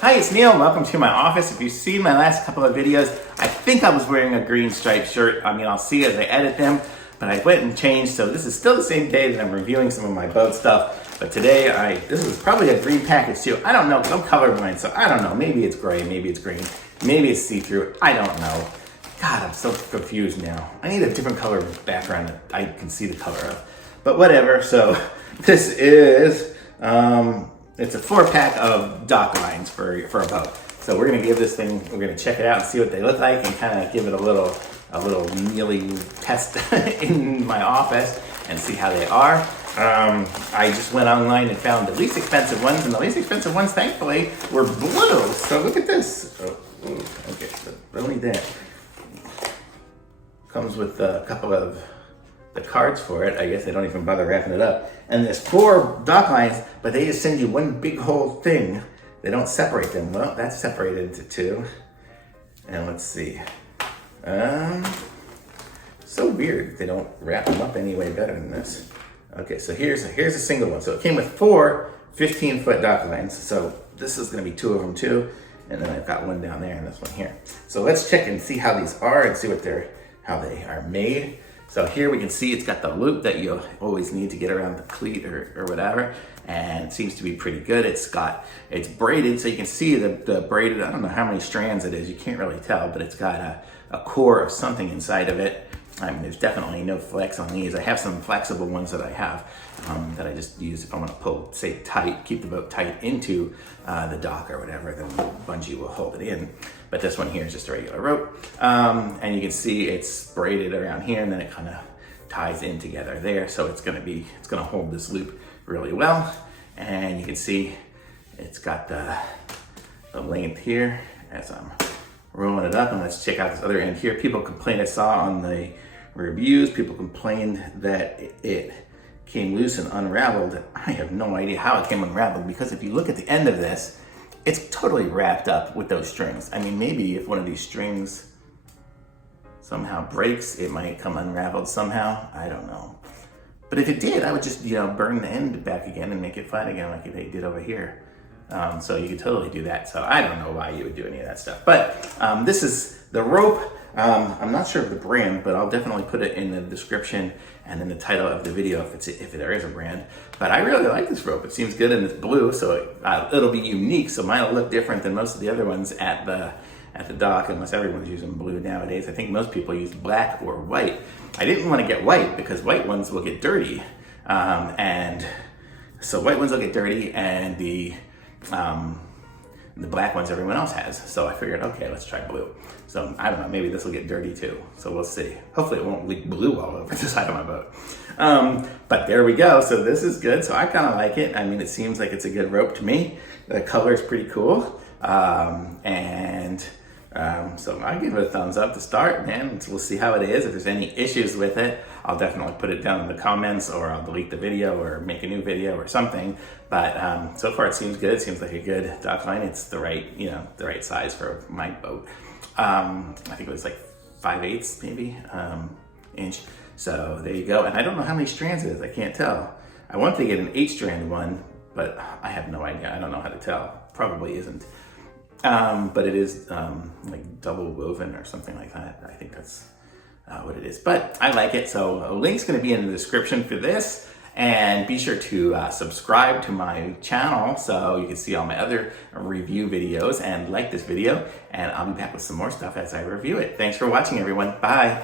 Hi, it's Neil. Welcome to my office. If you've seen my last couple of videos, I think I was wearing a green striped shirt. I'll see as I edit them, but I went and changed, so this is still the same day that I'm reviewing some of my boat stuff. But today, this is probably a green package too. I don't know, I'm colorblind, so I don't know. Maybe it's gray, maybe it's green, maybe it's see-through. I don't know. God, I'm so confused now. I need a different color background that I can see the color of. But whatever, so this is, it's a 4-pack of dock lines for a boat. So we're gonna give this thing, we're gonna check it out and see what they look like and kind of give it a little mealy test in my office and see how they are. I just went online and found the least expensive ones, and the least expensive ones, thankfully, were blue. So look at this. Okay, so only that. Comes with a couple of the cards for it. I guess they don't even bother wrapping it up. And there's 4 dock lines, but they just send you one big whole thing. They don't separate them. Well, that's separated into 2. And let's see. So weird. They don't wrap them up any way better than this. Okay, so here's a single one. So it came with 4 15-foot dock lines. So this is gonna be 2 of them too. And then I've got one down there and this one here. So let's check and see how these are and see how they are made. So here we can see it's got the loop that you always need to get around the cleat or whatever, and it seems to be pretty good. It's braided, so you can see the braided, I don't know how many strands it is, you can't really tell, but it's got a core of something inside of it. I mean, there's definitely no flex on these. I have some flexible ones that I have that I just use if I want to pull, say, tight, keep the boat tight into the dock or whatever, then the bungee will hold it in. But this one here is just a regular rope. And you can see it's braided around here and then it kind of ties in together there. So it's gonna hold this loop really well. And you can see it's got the length here as I'm rolling it up. And let's check out this other end here. People complained, I saw on the reviews, people complained that it came loose and unraveled. I have no idea how it came unraveled, because if you look at the end of this, it's totally wrapped up with those strings. I mean, maybe if one of these strings somehow breaks, it might come unraveled somehow. I don't know. But if it did, I would just, burn the end back again and make it flat again like they did over here. So you could totally do that. So I don't know why you would do any of that stuff. But this is the rope. I'm not sure of the brand, but I'll definitely put it in the description and in the title of the video if there is a brand. But I really like this rope. It seems good and it's blue, so it'll be unique. So mine will look different than most of the other ones at the dock, unless everyone's using blue nowadays. I think most people use black or white. I didn't want to get white because white ones will get dirty. And so white ones will get dirty, and the black ones everyone else has. So I figured, okay, let's try blue. So I don't know, maybe this will get dirty too. So we'll see. Hopefully it won't leak blue all over the side of my boat. But there we go. So this is good. So I kind of like it. I mean, it seems like it's a good rope to me. The color is pretty cool. So I give it a thumbs up to start, man. We'll see how it is. If there's any issues with it, I'll definitely put it down in the comments, or I'll delete the video or make a new video or something. But so far it seems good. It seems like a good dock line. It's the right size for my boat. I think it was like 5/8 maybe inch. So there you go. And I don't know how many strands it is. I can't tell. I want to get an 8-strand one, but I have no idea. I don't know how to tell. Probably isn't. But it is like double woven or something like that. I think that's what it is. But I like it. So a link's going to be in the description for this. And be sure to subscribe to my channel so you can see all my other review videos, and like this video. And I'll be back with some more stuff as I review it. Thanks for watching, everyone. Bye.